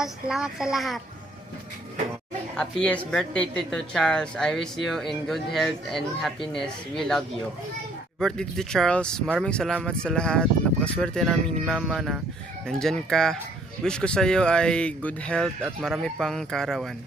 Charles. Salamat sa lahat. Happiest birthday Tito Charles. I wish you in good health and happiness. We love you. Birthday Tito Charles, maraming salamat sa lahat. Napakaswerte namin ni Mama na nandyan ka. Wish ko sa iyo ay good health at marami pang kaarawan.